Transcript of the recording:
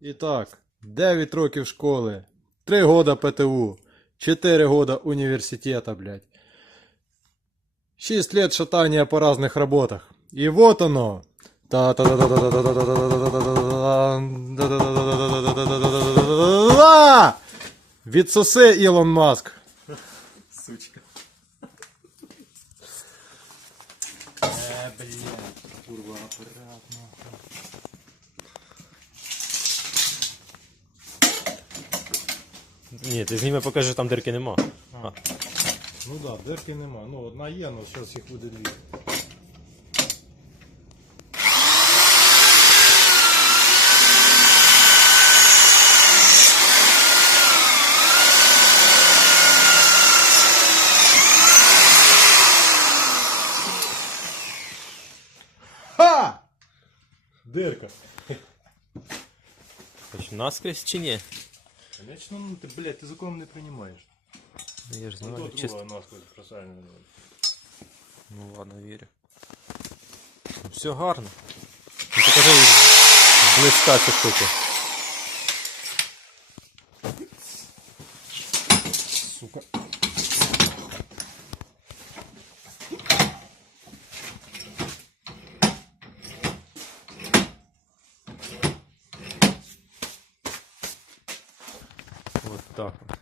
І так, 9 років школи, 3 года ПТУ, 4 года университета, блядь. 6 лет шатания по разных работах. И вот оно. Відсосе Ілон Маск. Сучка. Блядь, курва, аккуратно. Ні, ти зніми, покажи, там дирки нема. А. Ну да, дирки нема. Ну, одна є, але зараз їх буде дві. Ха! Дирка. Хоч наскрізь чи ні? Конечно, ну ты, блядь, ты законом не принимаешь. Ну, я ж Ну, знаю, то чисто. друга насквозь бросальная. Ну ладно, вірю. Ну, все гарно. Ну, покажи близька ця штука. Сука. Вот так вот.